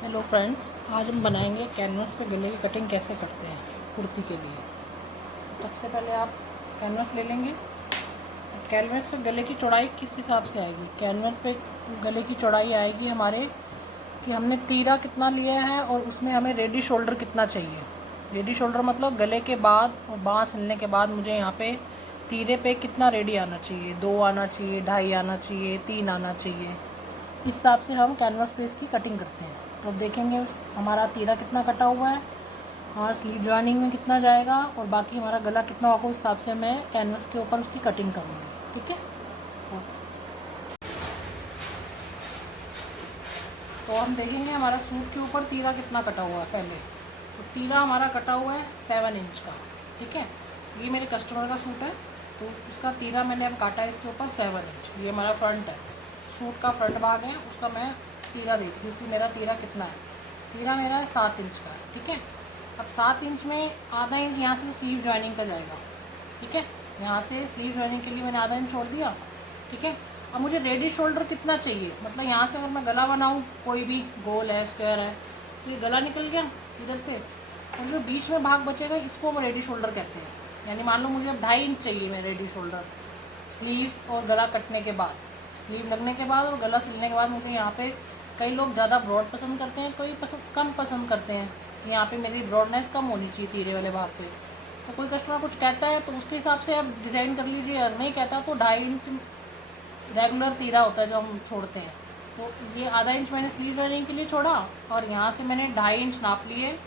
Hello friends, आज हम बनाएंगे कैनवस पे गले की कटिंग कैसे करते हैं कुर्ती के लिए। सबसे पहले आप कैनवस ले लेंगे। कैनवस पे गले की चौड़ाई किस हिसाब से आएगी? कैनवस पे गले की चौड़ाई आएगी हमारे कि हमने तीरा कितना लिया है और उसमें हमें रेडी शोल्डर कितना चाहिए। रेडी शोल्डर मतलब गले के बाद और बाँह सिलने के बाद मुझे यहाँ पे तीरे पे कितना रेडी आना चाहिए, 2 आना चाहिए, 2.5 आना चाहिए, 3 आना चाहिए। इस हिसाब से हम कैनवस पे इसकी कटिंग करते हैं। तो देखेंगे हमारा तीरा कितना कटा हुआ है और स्लीव जॉइनिंग में कितना जाएगा और बाकी हमारा गला कितना होगा, उस हिसाब से मैं कैनवस के ऊपर उसकी कटिंग करूँगी। ठीक है, तो हम देखेंगे हमारा सूट के ऊपर तीरा कितना कटा हुआ है। पहले तो तीरा हमारा कटा हुआ है 7 इंच का। ठीक है, ये मेरे कस्टमर का सूट है तो उसका तीरा मैंने अब काटा है इसके ऊपर 7 इंच। ये हमारा फ्रंट है, सूट का फ्रंट भाग है, उसका मैं तीरा देख लूँ कि मेरा तीरा कितना है। तीरा मेरा है 7 इंच का। ठीक है, अब 7 इंच में आधा इंच यहाँ से स्लीव जॉइनिंग का जाएगा। ठीक है, यहाँ से स्लीव जॉइनिंग के लिए मैंने आधा इंच छोड़ दिया। ठीक है, अब मुझे रेडी शोल्डर कितना चाहिए, मतलब यहाँ से अगर मैं गला बनाऊँ, कोई भी गोल है, स्क्वायर है, तो ये गला निकल गया इधर से, और जो बीच में भाग बचेगा इसको हम रेडी शोल्डर कहते हैं। यानी मान लो मुझे अब 2.5 इंच चाहिए मैं रेडी शोल्डर, स्लीव्स और गला कटने के बाद, स्लीव लगने के बाद और गला सिलने के बाद। मुझे यहाँ पे कई लोग ज़्यादा ब्रॉड पसंद करते हैं, कोई कम पसंद करते हैं कि यहाँ पे मेरी ब्रॉडनेस कम होनी चाहिए तीरे वाले भाग पे। तो कोई कस्टमर कुछ कहता है तो उसके हिसाब से आप डिज़ाइन कर लीजिए, अगर नहीं कहता तो 2.5 इंच रेगुलर तीरा होता है जो हम छोड़ते हैं। तो ये आधा इंच मैंने स्लीव जॉइनिंग के लिए छोड़ा और यहाँ से मैंने 2.5 इंच नाप लिए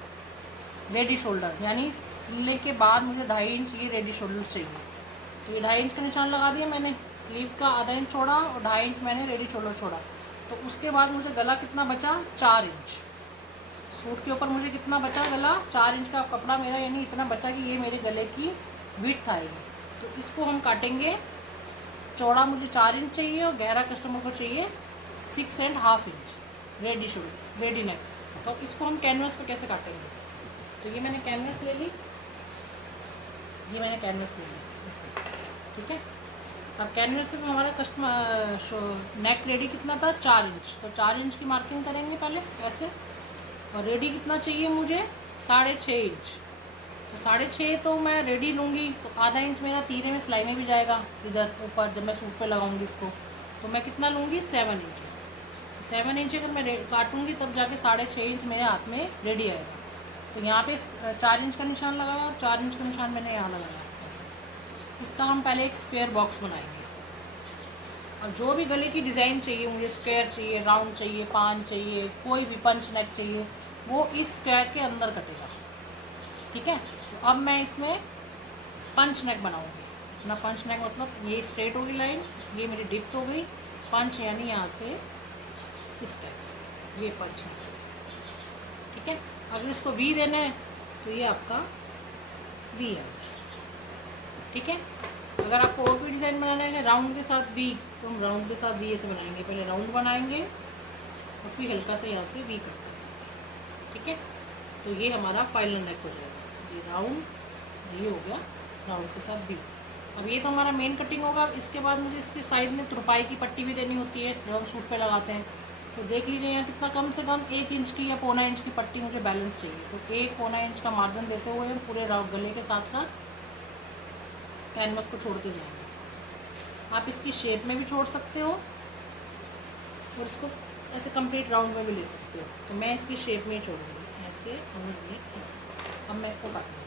रेडी शोल्डर, यानी सिलने के बाद मुझे 2.5 इंच ये रेडी शोल्डर चाहिए। तो ये 2.5 इंच का निशान लगा दिया मैंने, स्लीव का आधा इंच छोड़ा और 2.5 इंच मैंने रेडी शोल्डर छोड़ा। तो उसके बाद मुझे गला कितना बचा, 4 इंच। सूट के ऊपर मुझे कितना बचा, गला 4 इंच का कपड़ा मेरा, यानी इतना बचा कि ये मेरे गले की विड्थ आएगी। तो इसको हम काटेंगे। चौड़ा मुझे 4 इंच चाहिए और गहरा कस्टमर को चाहिए 6.5 इंच रेडी शोल्डर, रेडी नेक। तो इसको हम कैनवस पे कैसे काटेंगे? तो ये मैंने कैनवस ले ली, ये मैंने कैनवस ले ली ऐसे। ठीक है, अब कैनवस में हमारा कस्टमर नेक रेडी कितना था, 4 इंच। तो 4 इंच की मार्किंग करेंगे पहले ऐसे। और रेडी कितना चाहिए मुझे, 6.5 इंच। तो 6.5 तो मैं रेडी लूँगी, तो आधा इंच मेरा तीरे में सिलाई में भी जाएगा इधर ऊपर जब मैं सूट पे लगाऊंगी इसको। तो मैं कितना लूँगी, 7 इंच। 7 इंच अगर मैं काटूँगी तब जाके 6.5 इंच मेरे हाथ में रेडी आएगा। तो यहाँ पे 4 इंच का निशान लगाया और 4 इंच का निशान मैंने यहाँ लगाया ऐसे। इसका हम पहले एक स्क्वायर बॉक्स बनाएंगे। अब जो भी गले की डिज़ाइन चाहिए मुझे, स्क्वायर चाहिए, राउंड चाहिए, पान चाहिए, कोई भी पंच नेक चाहिए, वो इस स्क्वायर के अंदर कटेगा। ठीक है, तो अब मैं इसमें पंच नेक बनाऊंगी। अपना पंच नेक मतलब ये स्ट्रेट होगी लाइन, ये मेरी डिप्थ हो गई, पंच यानी यहाँ से इस टाइप से, ये पंच नेक। ठीक है, अगर इसको वी देना है तो ये आपका वी है। ठीक है, अगर आपको और कोई डिज़ाइन बनाना है राउंड के साथ वी, तो हम राउंड के साथ वी ऐसे बनाएंगे। पहले राउंड बनाएंगे और फिर हल्का से यहाँ से वी करते हैं। ठीक है, तो ये हमारा फाइनल नेक हो जाएगा। ये राउंड, ये हो गया राउंड के साथ वी। अब ये तो हमारा मेन कटिंग होगा। इसके बाद मुझे इसके साइड में तुरपाई की पट्टी भी देनी होती है जब हम सूट पे लगाते हैं। तो देख लीजिए यहाँ कितना, कम से कम 1 इंच की या 1.25 इंच की पट्टी मुझे बैलेंस चाहिए। तो 1.25 इंच का मार्जिन देते हुए हम पूरे गले के साथ साथ कैनवस को छोड़ते जाएंगे। आप इसकी शेप में भी छोड़ सकते हो और इसको ऐसे कंप्लीट राउंड में भी ले सकते हो। तो मैं इसकी शेप में ही छोड़ूंगी ऐसे और ये ऐसे। अब मैं इसको काटूँगी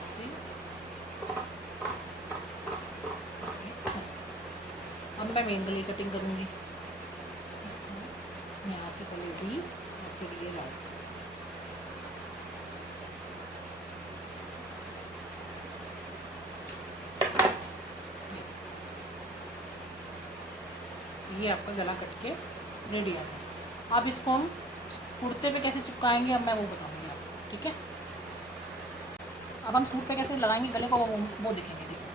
ऐसे, ऐसे। अब मैं मेन गले कटिंग करूँगी। इसको यहाँ से पहले वी और फिर ये राउंड। ये आपका गला कट के रेडी आ गया। अब इसको हम कुर्ते पे कैसे चिपकाएंगे, अब मैं वो बताऊंगी आपको। ठीक है, अब हम सूट पे कैसे लगाएंगे गले को, वो देखेंगे। देखो,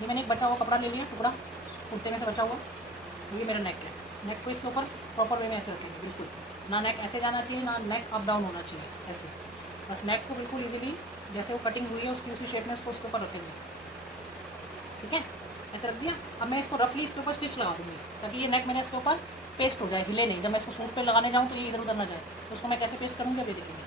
ये मैंने एक बचा हुआ कपड़ा ले लिया, टुकड़ा कुर्ते में से बचा हुआ। ये मेरा नेक है, नेक को इसके ऊपर प्रॉपर वे में ऐसे रखेंगे। बिल्कुल ना नेक ऐसे जाना चाहिए, ना नेक अप डाउन होना चाहिए, ऐसे। बस नेक को बिल्कुल ईजिली जैसे वो कटिंग हुई है उसकी उसी शेप में उसको उसके ऊपर रखेंगे। ठीक है, ऐसे रख दिया। अब मैं इसको रफली इसके ऊपर स्टिच लगा दूँगी ताकि ये नेक मैंने इसके ऊपर पेस्ट हो जाए, हिले नहीं। जब मैं इसको सूट पे लगाने जाऊँ तो ये इधर उधर ना जाए। तो उसको मैं कैसे पेस्ट करूँगी अभी देखेंगे।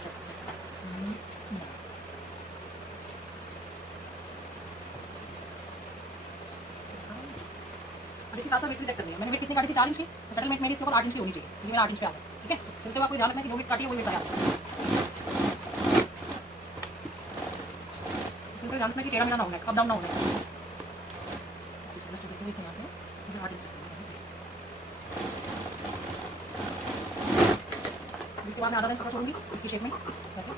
अब इसके साथ साथ वेट भी चेक करनी है। मैंने वेट कितनी काटी थी, 4 इंच की। तो सेटलमेंट मेरी इसके ऊपर 8 इंच की होनी चाहिए, क्योंकि मेरा 8 इंच पे आ गया। ठीक है, सिलते हुए आपको ध्यान रखना है कि जो वेट काटी है वही वेट लगाया। सिलते हुए ध्यान रखना है कि टेढ़ा मेढ़ा ना होना है, अप डाउन ना होना है। इसके बाद मैं आधा दिन कपड़ा छोड़ूंगी इसकी शेप में ऐसे।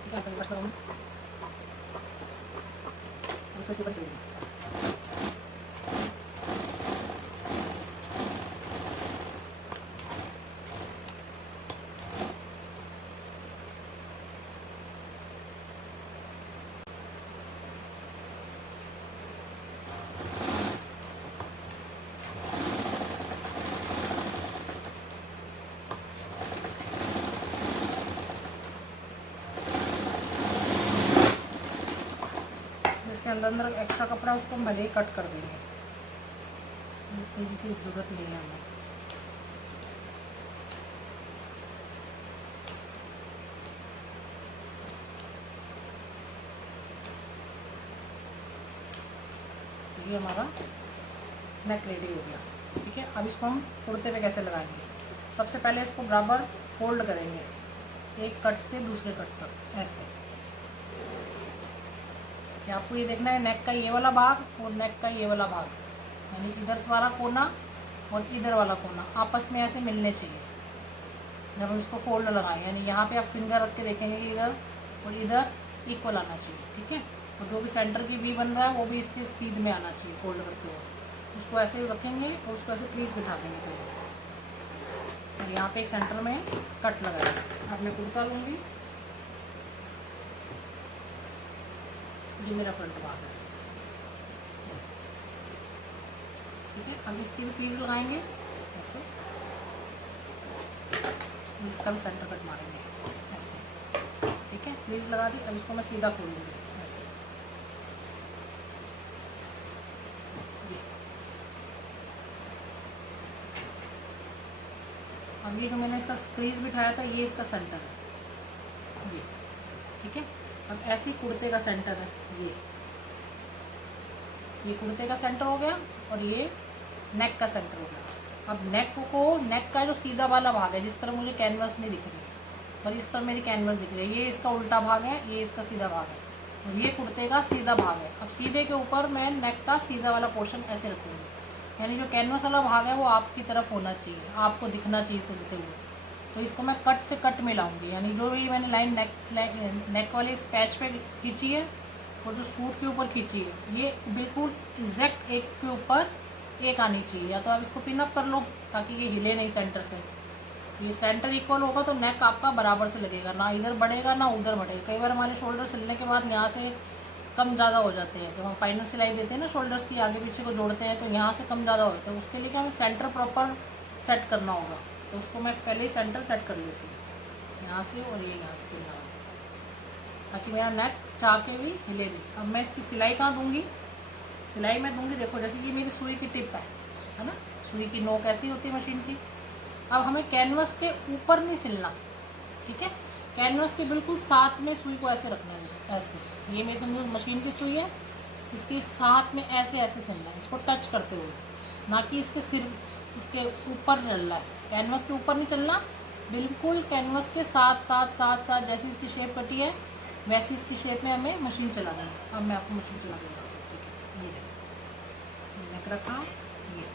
ठीक है, कट करूँगी उसको इसके ऊपर सिल दूँगी। इसके अंदर एक्स्ट्रा कपड़ा उसको हम भले ही कट कर देंगे, इनकी ज़रूरत नहीं है हमें। ये हमारा नेक रेडी हो गया। ठीक है, अब इसको हम कुर्ते पे कैसे लगाएंगे। सबसे पहले इसको बराबर फोल्ड करेंगे, एक कट से दूसरे कट तक ऐसे। या आपको ये देखना है नेक का ये वाला भाग और नेक का ये वाला भाग, यानी इधर वाला कोना और इधर वाला कोना आपस में ऐसे मिलने चाहिए जब हम इसको फोल्ड लगाएं। यानी यहाँ पे आप फिंगर रख के देखेंगे कि इधर और इधर इक्वल आना चाहिए। ठीक है, और जो भी सेंटर की वी बन रहा है वो भी इसके सीध में आना चाहिए फोल्ड करते हुए। उसको ऐसे रखेंगे और उसको ऐसे क्रीज बिठा देंगे तो। और यहाँ पे एक सेंटर में कट लगाएंगे। अब मैं कुर्ता लूँगी, ये मेरा फ्रंट भाग है। ठीक है, अब इसकी भी क्रीज लगाएंगे ऐसे, इसका भी सेंटर कट मारेंगे ऐसे। ठीक है, क्रीज लगा दी। अब इसको मैं सीधा खोलूँगी ऐसे। अब ये जो मैंने इसका क्रीज बिठाया था ये इसका सेंटर है ये। ठीक है, अब ऐसे ही कुर्ते का सेंटर है ये कुर्ते का सेंटर हो गया और ये नेक का सेंटर हो गया। अब नेक का जो सीधा वाला भाग है, जिस तरह मुझे कैनवस में दिख रही है और इस तरह मेरी कैनवस दिख रही है, ये इसका उल्टा भाग है, ये इसका सीधा भाग है और ये कुर्ते का सीधा भाग है। अब सीधे के ऊपर मैं नेक का सीधा वाला पोर्शन ऐसे रखूँगी, यानी जो कैनवस वाला भाग है वो आपकी तरफ होना चाहिए, आपको दिखना चाहिए सिलते हुए। तो इसको मैं कट से कट में लाऊंगी, यानी जो भी मैंने लाइन नेक वाले इस पैच पे खींची है और जो सूट के ऊपर खींची है ये बिल्कुल एग्जैक्ट एक के ऊपर एक आनी चाहिए। या तो आप इसको पिन अप कर लो ताकि ये हिले नहीं सेंटर से। ये सेंटर इक्वल होगा तो नेक आपका बराबर से लगेगा, ना इधर बढ़ेगा ना उधर बढ़ेगा। कई बार हमारे शोल्डर सिलने के बाद यहाँ से कम ज़्यादा हो जाते हैं, जब हम फाइनल सिलाई देते हैं ना शोल्डर्स की आगे पीछे को जोड़ते हैं तो यहाँ से कम ज़्यादा होता है। उसके लिए क्या हमें सेंटर प्रॉपर सेट करना होगा, तो उसको मैं पहले ही सेंटर सेट कर लेती हूँ यहाँ से और ये यहाँ से पिन, ताकि मेरा नेक चाह के भी हिले नहीं। अब मैं इसकी सिलाई कहाँ दूँगी, सिलाई मैं दूँगी, देखो जैसे ये मेरी सुई की टिप है ना, सुई की नोक ऐसी होती है मशीन की। अब हमें कैनवस के ऊपर नहीं सिलना, ठीक है, कैनवस के बिल्कुल साथ में सुई को ऐसे रखना है ऐसे। ये मेरी समझो मशीन की सुई है, इसके साथ में ऐसे ऐसे सिलना है, इसको टच करते हुए, ना कि इसके सिर इसके ऊपर चलना है, कैनवस के ऊपर नहीं चलना, बिल्कुल कैनवस के साथ साथ साथ साथ जैसी इसकी शेप कटी है वैसी इसकी शेप में हमें मशीन चलानी है। अब मैं आपको मशीन चला दूँगा, ये नेक रखा ये।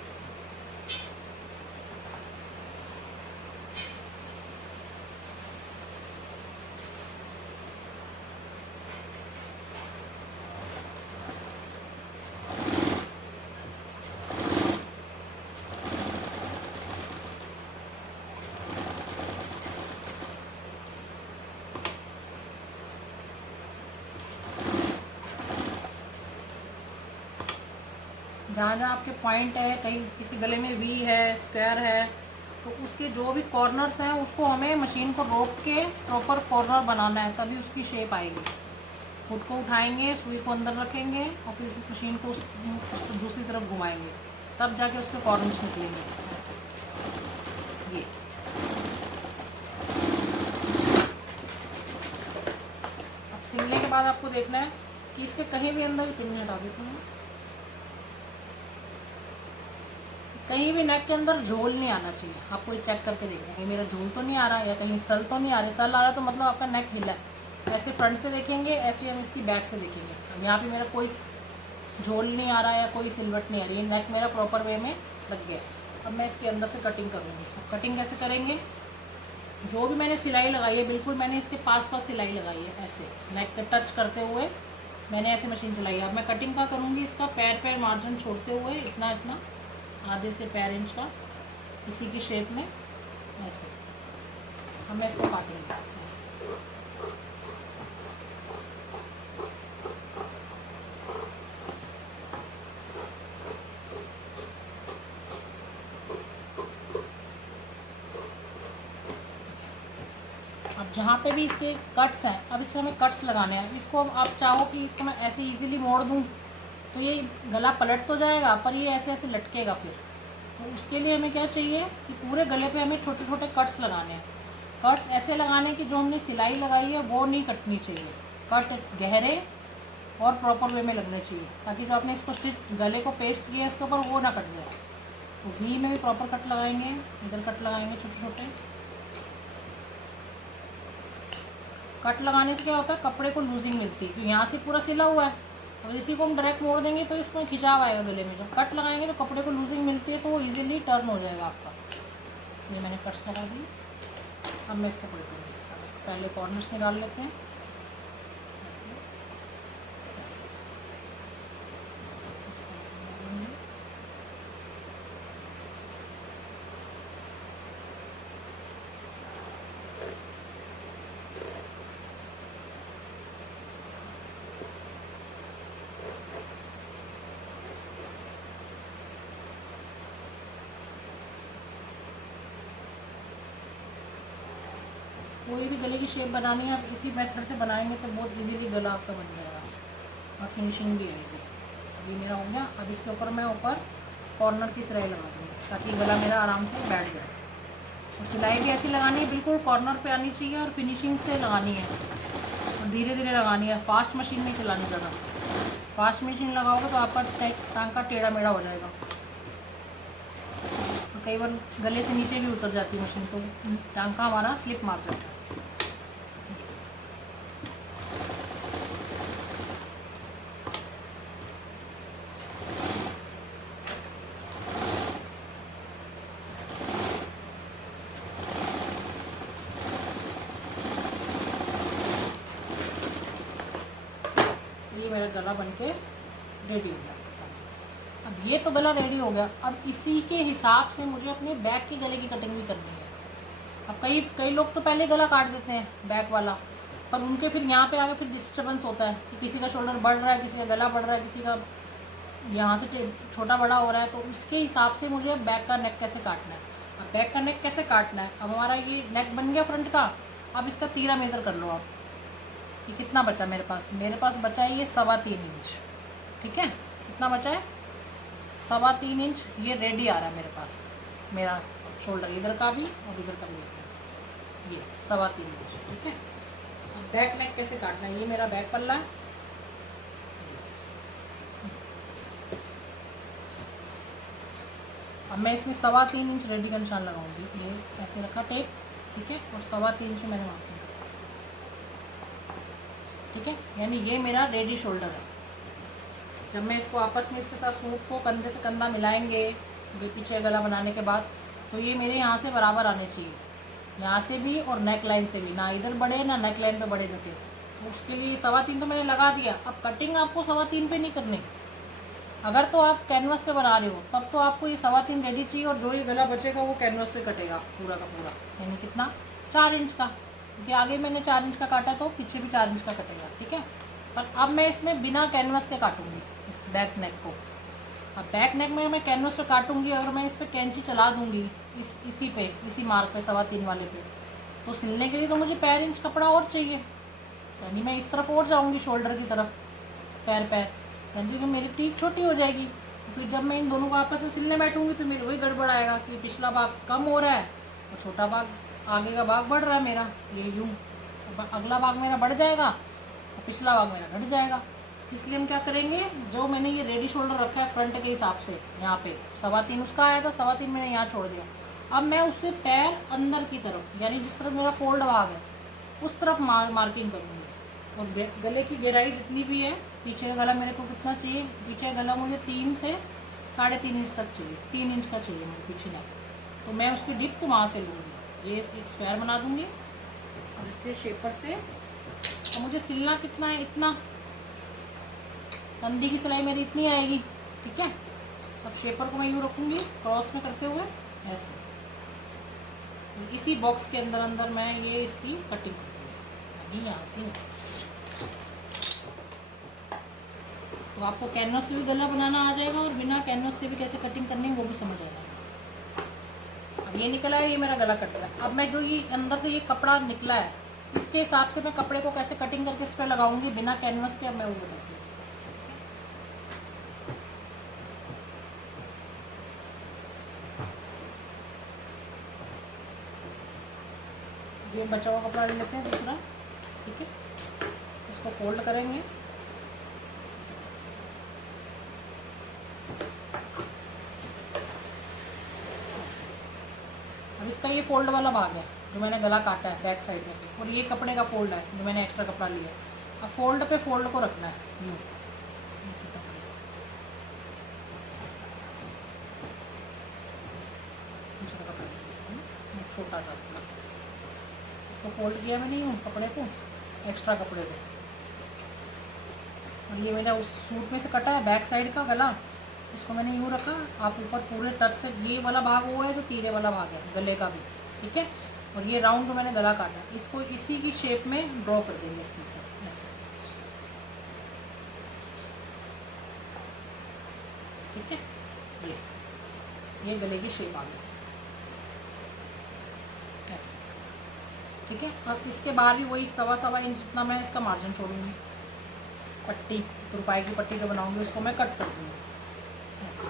जहाँ जहाँ आपके पॉइंट है, कहीं किसी गले में वी है, स्क्वायर है, तो उसके जो भी कॉर्नर्स हैं उसको हमें मशीन को रोक के प्रॉपर कॉर्नर बनाना है, तभी उसकी शेप आएगी। खुद को उठाएंगे, सुई को अंदर रखेंगे और फिर मशीन को दूसरी तरफ घुमाएंगे, तब जाके उसके कॉर्नर्स निकलेंगे ऐसे। ये अब सिलने के बाद आपको देखना है कि इसके कहीं भी अंदर पिन हटा देते हैं, कहीं भी नेक के अंदर झोल नहीं आना चाहिए। आपको ये चेक करके देखना है कि मेरा झोल तो नहीं आ रहा या कहीं सल तो नहीं आ रहा। सल आ रहा तो मतलब आपका नेक हिला है। ऐसे फ्रंट से देखेंगे, ऐसे हम इसकी बैक से देखेंगे। अब यहाँ पे मेरा कोई झोल नहीं आ रहा है या कोई सिलवट नहीं आ रही है, नेक मेरा प्रॉपर वे में लग गया। अब मैं इसके अंदर से कटिंग करूँगी। अब कटिंग कैसे करेंगे, जो भी मैंने सिलाई लगाई है बिल्कुल मैंने इसके पास सिलाई लगाई है, ऐसे नेक के टच करते हुए मैंने ऐसे मशीन चलाई है। अब मैं कटिंग का करूँगी इसका पैर मार्जिन छोड़ते हुए इतना आधे से पैर इंच का इसी की शेप में ऐसे। अब मैं इसको काट लूँगी ऐसे। अब जहाँ पे भी इसके कट्स हैं, अब इसको हमें कट्स लगाने हैं। इसको आप चाहो कि इसको मैं ऐसे इजीली मोड़ दूँ तो ये गला पलट तो जाएगा, पर ये ऐसे ऐसे लटकेगा फिर। तो उसके लिए हमें क्या चाहिए कि पूरे गले पे हमें छोटे छोटे कट्स लगाने हैं। कट्स ऐसे लगाने कि जो हमने सिलाई लगाई है वो नहीं कटनी चाहिए। कट गहरे और प्रॉपर वे में लगने चाहिए, ताकि जो आपने इसको स्टिच गले को पेस्ट किया है इसके ऊपर वो ना कट जाए। तो वी में भी प्रॉपर कट लगाएंगे, इधर कट लगाएंगे छोटे छोटे। कट लगाने से क्या होता है, कपड़े को लूजिंग मिलती है, क्योंकि यहाँ से पूरा सिला हुआ है। अगर इसी को हम डायरेक्ट मोड़ देंगे तो इसमें खिंचाव आएगा गले में। जब कट लगाएंगे तो कपड़े को लूजिंग मिलती है, तो वो इजीली टर्न हो जाएगा आपका। ये मैंने कट्स लगा दी। अब मैं इसको पलटूँगी। पहले कॉर्नर्स निकाल लेते हैं ऐसे ऐसे। कोई भी गले की शेप बनानी है आप इसी मेथड से बनाएंगे तो बहुत इजीली गला आपका बन जाएगा और फिनिशिंग भी आएगी। अभी मेरा हो गया। अब इसके ऊपर मैं ऊपर कॉर्नर की सिलाई लगा दूँगी ताकि गला मेरा आराम से बैठ जाए। और सिलाई भी ऐसी लगानी है, बिल्कुल कॉर्नर पे आनी चाहिए और फिनिशिंग से लगानी है और धीरे धीरे लगानी है। फास्ट मशीन नहीं चलानी ज़्यादा। फास्ट मशीन लगाओगे तो आपका टांका टेढ़ा मेढ़ा हो जाएगा। तो कई बार गले से नीचे भी उतर जाती है मशीन, तो टांका हमारा स्लिप मार जाता है। ये मेरा गला बनके रेडी हो गया। अब ये तो गला रेडी हो गया। अब इसी के हिसाब से मुझे अपने बैक के गले की कटिंग भी करनी है। अब कई लोग तो पहले गला काट देते हैं बैक वाला, पर उनके फिर यहाँ पे आके फिर डिस्टर्बेंस होता है कि किसी का शोल्डर बढ़ रहा है, किसी का गला बढ़ रहा है, किसी का यहाँ से छोटा बड़ा हो रहा है। तो उसके हिसाब से मुझे बैक का नेक कैसे काटना है। अब बैक का नेक कैसे काटना है, अब हमारा ये नेक बन गया फ्रंट का। अब इसका तीरा मेज़र कर लो आप कि कितना बचा मेरे पास। मेरे पास बचा है ये 3.25 इंच। ठीक है, कितना बचा है 3.25 इंच। ये रेडी आ रहा है मेरे पास, मेरा शोल्डर इधर का भी और इधर का भी। ये 3.25 इंच। ठीक है, अब बैक नेक कैसे काटना है। ये मेरा बैक पल्ला है। अब मैं इसमें 3.25 इंच रेडी का निशान लगाऊंगी। ये ऐसे रखा टेप, ठीक है, और 3.25 इंच मैंने मार्क किया। ठीक है, यानी ये मेरा रेडी शोल्डर है। जब मैं इसको आपस में इसके साथ सूट को कंधे से कंधा मिलाएंगे ये पीछे गला बनाने के बाद, तो ये मेरे यहाँ से बराबर आने चाहिए, यहाँ से भी और नेक लाइन से भी, ना इधर बढ़े ना नेक लाइन पे बढ़े जगह। तो उसके लिए 3.25 तो मैंने लगा दिया। अब कटिंग आपको 3.25 पे नहीं करनी। अगर तो आप कैनवस पे बना रहे हो तब तो आपको ये 3.25 रेडी चाहिए, और जो ये गला बचेगा वो कैनवस पे कटेगा पूरा का पूरा। यानी कितना, 4 इंच का, क्योंकि आगे मैंने 4 इंच का काटा तो पीछे भी 4 इंच का कटेगा। ठीक है, पर अब मैं इसमें बिना कैनवस के काटूंगी इस बैक नेक को। अब बैक नेक में मैं कैनवस पे काटूंगी। अगर मैं इस पर कैंची चला दूंगी इसी मार्क पे 3.25 वाले पे, तो सिलने के लिए तो मुझे पैर इंच कपड़ा और चाहिए। यानी मैं इस तरफ और जाऊँगी शोल्डर की तरफ, पैर पैर, यानी कि मेरी टीक छोटी हो जाएगी। फिर जब मैं इन दोनों को आपस में सिलने बैठूंगी तो मेरे वही गड़बड़ आएगा कि पिछला भाग कम हो रहा है और छोटा भाग, आगे का भाग बढ़ रहा है मेरा, ये यूँ अगला भाग मेरा बढ़ जाएगा और पिछला भाग मेरा घट जाएगा। इसलिए हम क्या करेंगे, जो मैंने ये रेडी शोल्डर रखा है फ्रंट के हिसाब से, यहाँ पे 3.25 उसका आया था, 3.25 मैंने यहाँ छोड़ दिया। अब मैं उससे पैर अंदर की तरफ, यानी जिस तरफ मेरा फोल्ड भाग है उस तरफ मार्किंग करूँगी। और गले की गहराई जितनी भी है, पीछे का गला मेरे को कितना चाहिए, पीछे का गला मुझे 3 से 3.5 इंच तक चाहिए, 3 इंच का चाहिए मुझे पीछे का। तो मैं उसकी डिप्थ वहाँ से लूँगी, ये एक स्क्वायर बना दूँगी और इससे शेपर से। और मुझे सिलना कितना है, इतना, कंधी की सिलाई मेरी इतनी आएगी, ठीक है। अब शेपर को मैं यूँ रखूँगी क्रॉस में करते हुए ऐसे, इसी बॉक्स के अंदर अंदर मैं ये इसकी कटिंग करूँगी यहाँ से। तो आपको कैनवस से भी गला बनाना आ जाएगा और बिना कैनवस से भी कैसे कटिंग करनी है वो भी समझ आएगा। अब ये निकला है, ये मेरा गला कट गया। अब मैं जो ये अंदर से ये कपड़ा निकला है इसके हिसाब से मैं कपड़े को कैसे कटिंग करके इस पर लगाऊंगी बिना कैनवस के, अब मैं वो बताती हूँ। ये बचा हुआ कपड़ा ले लेते हैं दूसरा, ठीक है। इसको फोल्ड करेंगे, अब इसका ये फोल्ड वाला भाग है जो मैंने गला काटा है बैक साइड में से, और ये कपड़े का फोल्ड है जो मैंने एक्स्ट्रा कपड़ा लिया है। अब फोल्ड पे फोल्ड को रखना है यूँ, छोटा सा इसको फोल्ड किया मैंने यूँ कपड़े को, एक्स्ट्रा कपड़े को। और ये मेरा उस सूट में से कटा है बैक साइड का गला, इसको मैंने यूँ रखा। आप ऊपर पूरे टच से, ये वाला भाग वो है जो तीरे वाला भाग है गले का भी, ठीक है। और ये राउंड जो मैंने गला काटा इसको इसी की शेप में ड्रॉ कर देंगे इसके ऊपर ऐसे, ठीक है। ये गले की शेप आ गई ऐसे, ठीक है। और इसके बाहर भी वही 1.25 इंच जितना मैं इसका मार्जिन छोड़ूंगी। पट्टी, तुरपाई की पट्टी जो बनाऊंगी उसको मैं कट कर दूँगी ऐसे।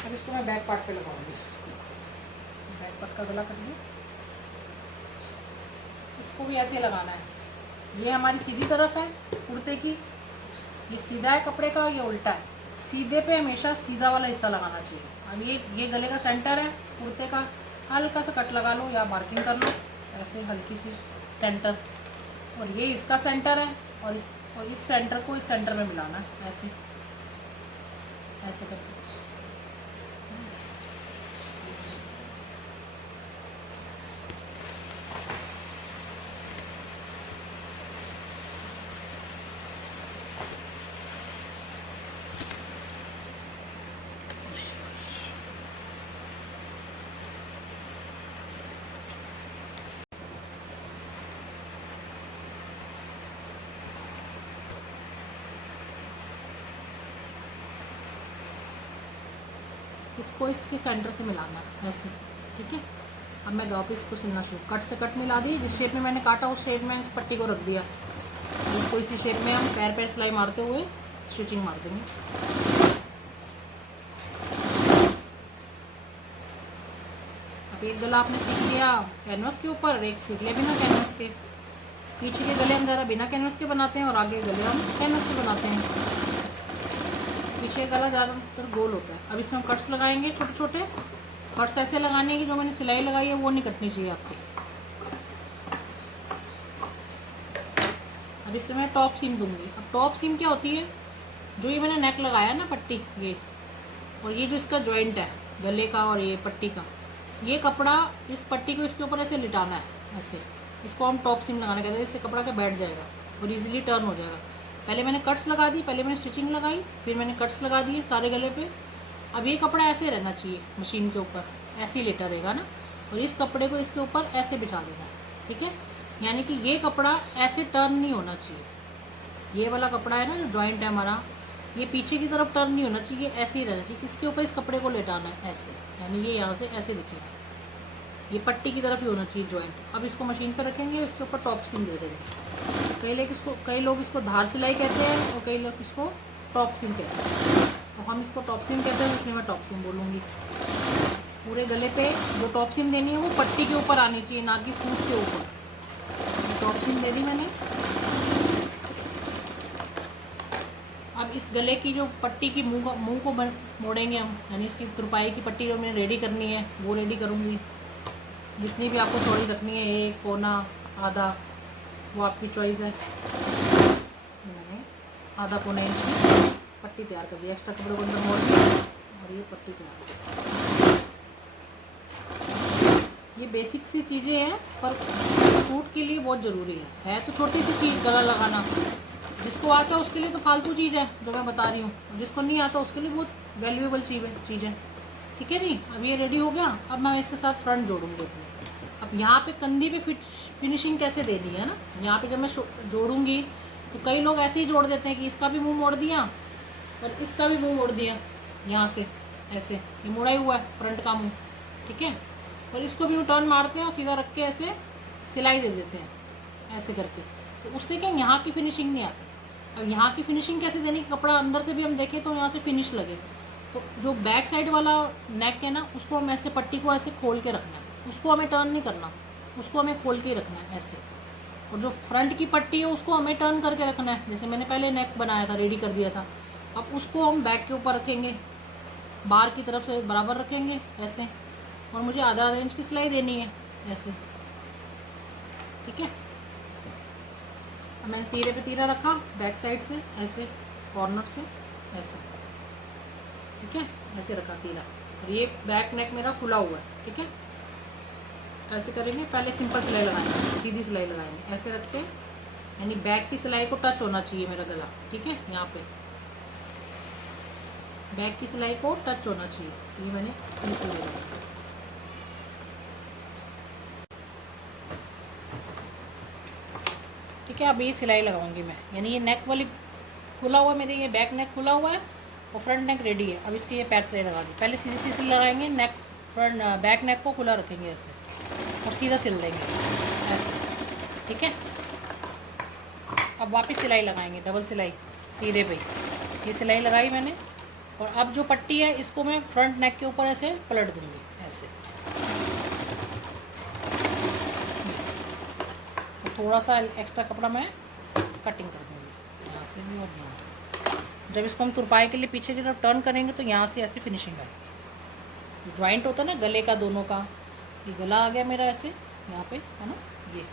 अब इसको मैं बैक पार्ट पे लगाऊंगी, बैक पार्ट का गला कट दिया। इसको भी ऐसे लगाना है। ये हमारी सीधी तरफ है कुर्ते की, ये सीधा है कपड़े का, ये उल्टा है। सीधे पे हमेशा सीधा वाला हिस्सा लगाना चाहिए। अब ये गले का सेंटर है कुर्ते का, हल्का सा कट लगा लो या मार्किंग कर लो ऐसे हल्की सी सेंटर, और ये इसका सेंटर है और इस सेंटर को इस सेंटर में मिलाना है ऐसे ऐसे करके। इसको इसके सेंटर से मिलाना है ऐसे, ठीक है। अब मैं वापस इसको सिलना शुरू, कट से कट मिला दी, जिस शेप में मैंने काटा उस शेप में इस पट्टी को रख दिया। इसको इसी शेप में हम पैर पैर सिलाई मारते हुए स्टिचिंग मार देंगे। अब एक गला आपने सीख लिया कैनवस के ऊपर, एक सीख लिया बिना कैनवस के। पीछे के गले हम ज़रा बिना कैनवस के बनाते हैं और आगे गले हम कैनवस के बनाते हैं। पीछे गला ज़्यादातर गोल होता है। अब इसमें कट्स लगाएंगे छोटे छोटे। कट्स ऐसे लगाने की जो मैंने सिलाई लगाई है वो नहीं कटनी चाहिए आपकी। अब इसमें मैं टॉप सीम दूंगी। अब टॉप सीम क्या होती है, जो ये मैंने नेक लगाया ना पट्टी, ये और ये जो इसका जॉइंट है गले का और ये पट्टी का, ये कपड़ा इस पट्टी को इसके ऊपर ऐसे लिटाना है ऐसे। इसको हम टॉप सीम लगाने कहते हैं। इससे कपड़ा के बैठ जाएगा और इजीली टर्न हो जाएगा। पहले मैंने कट्स लगा दी, पहले मैंने स्टिचिंग लगाई, फिर मैंने कट्स लगा दिए सारे गले पे। अब ये कपड़ा ऐसे रहना चाहिए मशीन के ऊपर, ऐसे ही लेटा रहेगा ना, और इस कपड़े को इसके ऊपर ऐसे बिछा देना है, ठीक है। यानी कि ये कपड़ा ऐसे टर्न नहीं होना चाहिए, ये वाला कपड़ा है ना जो जॉइंट है हमारा, ये पीछे की तरफ टर्न नहीं होना चाहिए, ऐसे ही रहना चाहिए। इसके ऊपर इस कपड़े को लेटाना है ऐसे, यानी ये यहाँ से ऐसे दिखेगा, ये पट्टी की तरफ ही होना चाहिए जॉइंट। अब इसको मशीन पर रखेंगे, इसके ऊपर टॉप सीम दे देंगे। कई लोग इसको धार सिलाई कहते हैं और कई लोग इसको टॉप सीम कहते हैं। तो हम इसको टॉप सीम कहते हैं, इसलिए मैं टॉप सीम बोलूँगी। पूरे गले पे जो टॉप सीम देनी है वो पट्टी के ऊपर आनी चाहिए, ना कि सूट के ऊपर। टॉप सीम दे दी मैंने। अब इस गले की जो पट्टी की मुंह को मोड़ेंगे हम, यानी इसकी तुरपाई की पट्टी जो मैंने रेडी करनी है वो रेडी करूँगी। जितनी भी आपको चौड़ी रखनी है, 1 पौना आधा, वो आपकी चॉइस है। मैंने आधा पौना इंच की पट्टी तैयार कर दी, एक्स्ट्रा कपड़े को अंदर मोड़ दिया और ये पट्टी तैयार। ये बेसिक सी चीज़ें हैं पर सूट के लिए बहुत ज़रूरी है तो छोटी सी चीज़ गला लगाना। जिसको आता है उसके लिए तो फालतू चीज़ है जो मैं बता रही हूँ, जिसको नहीं आता उसके लिए बहुत वैल्यूएबल चीज़ है। ठीक है जी। अब ये रेडी हो गया। अब मैं इसके साथ फ्रंट जोड़ूंगी अपने। अब यहाँ पे कंधी पे फिनिशिंग कैसे देनी है ना, यहाँ पे जब मैं जोड़ूंगी तो कई लोग ऐसे ही जोड़ देते हैं कि इसका भी मुंह मोड़ दिया और इसका भी मुंह मोड़ दिया, यहाँ से ऐसे ये मोड़ा ही हुआ है फ्रंट का मुंह। ठीक है। और इसको भी टर्न मारते हैं और सीधा रख के ऐसे सिलाई दे देते हैं ऐसे करके, तो उससे क्या यहाँ की फिनिशिंग नहीं आती। अब यहाँ की फिनिशिंग कैसे देनी, कपड़ा अंदर से भी हम देखें तो यहाँ से फिनिश लगे, तो जो बैक साइड वाला नेक है ना उसको हम ऐसे पट्टी को ऐसे खोल के रखना है, उसको हमें टर्न नहीं करना, उसको हमें खोल के ही रखना है ऐसे। और जो फ्रंट की पट्टी है उसको हमें टर्न करके रखना है, जैसे मैंने पहले नेक बनाया था, रेडी कर दिया था। अब उसको हम बैक के ऊपर रखेंगे, बाहर की तरफ से बराबर रखेंगे ऐसे, और मुझे आधा इंच की सिलाई देनी है ऐसे। ठीक है। अब मैंने तीरे पे तीरा रखा बैक साइड से ऐसे, कॉर्नर से ऐसे। ठीक है। ऐसे रखा तीरा, और ये बैक नेक मेरा खुला हुआ है। ठीक है। ऐसे करेंगे, पहले सिंपल सिलाई लगाएंगे, सीधी सिलाई लगाएंगे ऐसे रख के, यानी बैक की सिलाई को टच होना चाहिए मेरा गला। ठीक है। यहाँ पे बैक की सिलाई को टच होना चाहिए, तो ये मैंने सिलाई लगाई। ठीक है। अब ये सिलाई लगाऊंगी मैं, यानी ये नेक वाली खुला हुआ मेरे, ये बैक नेक खुला हुआ है और फ्रंट नेक रेडी है। अब इसकी ये पैर सिलाई लगा दी। पहले सीधी सी सिल लगाएंगे, नेक फ्रंट बैक नेक को खुला रखेंगे ऐसे और सीधा सिल देंगे ऐसे। ठीक है। अब वापस सिलाई लगाएंगे, डबल सिलाई तीरे पे। ये सिलाई लगाई मैंने, और अब जो पट्टी है इसको मैं फ्रंट नेक के ऊपर ऐसे पलट दूँगी ऐसे। थोड़ा सा एक्स्ट्रा कपड़ा मैं कटिंग कर दूँगी यहाँ से भी और यहाँ से। जब इसको हम तुरपाई के लिए पीछे की तरफ टर्न करेंगे तो यहाँ से ऐसे फिनिशिंग आएगी। जॉइंट होता है ना गले का दोनों का, ये गला आ गया मेरा ऐसे यहाँ पे है ना ये,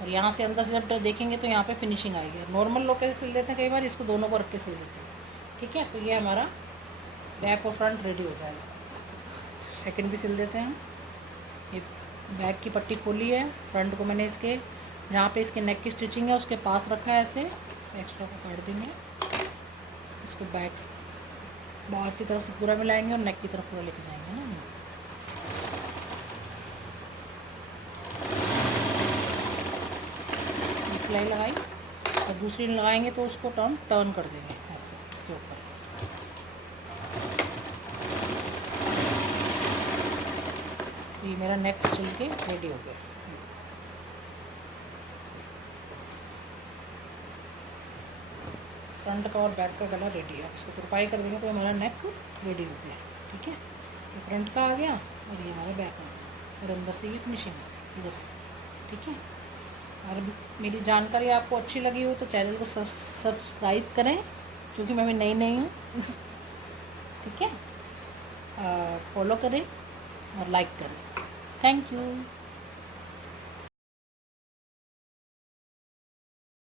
और यहाँ से अंदर से जब देखेंगे तो यहाँ पे फिनिशिंग आएगी। नॉर्मल लोग कैसे सिल देते हैं, कई बार इसको दोनों को रख के सिल देते हैं। ठीक है। तो ये हमारा बैक और फ्रंट रेडी हो जाएगा। सेकंड भी सिल देते हैं। ये बैक की पट्टी खोली है, फ्रंट को मैंने इसके जहाँ पे इसके नेक की स्टिचिंग है उसके पास रखा है ऐसे। इसे एक्स्ट्रा को काट देंगे, इसको बैक बाहर की तरफ से पूरा मिलाएंगे और नेक की तरफ पूरा लेके जाएंगे ना। सिलाई लगाई और दूसरी लगाएंगे तो उसको टर्न कर देंगे ऐसे इसके ऊपर। ये मेरा नेक सिल के रेडी हो गया। फ्रंट का और बैक का गला रेडी है। इसको तुरपाई कर देंगे तो हमारा नेक रेडी हो गया। ठीक है। ये फ्रंट का आ गया और ये हमारा बैक आ गया, और अंदर से ये फिनिशिंग आ गई इधर से। ठीक है। और मेरी जानकारी आपको अच्छी लगी हो तो चैनल को सब्सक्राइब करें, क्योंकि मैं भी नई हूँ। ठीक है। फॉलो करें और लाइक करें। Thank you.